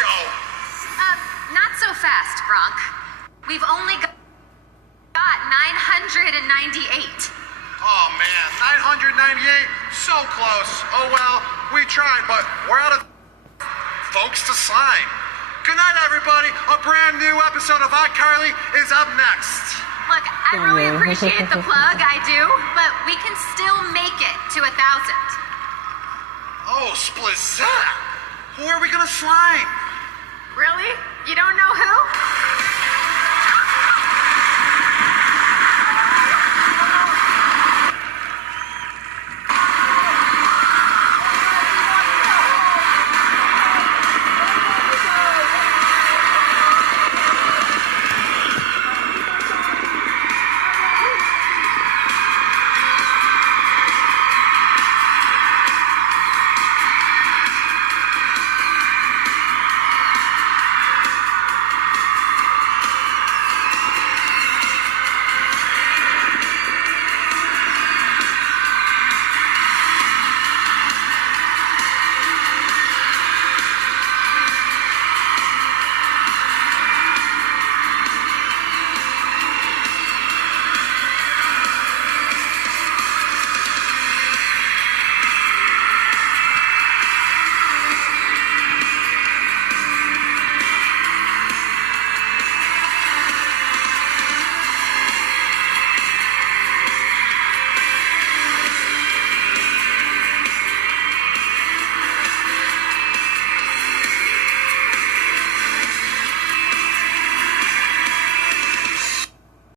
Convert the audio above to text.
show. Not so fast, Gronk. We've only got 998. Oh man, 998? So close. Oh well, we tried, but we're out of folks to slime. Good night, everybody. A brand new episode of iCarly is up next. Look, I really appreciate the plug, I do, but we can still make it to 1,000. Oh, Splizette. Who are we gonna slime? Really? You don't know who?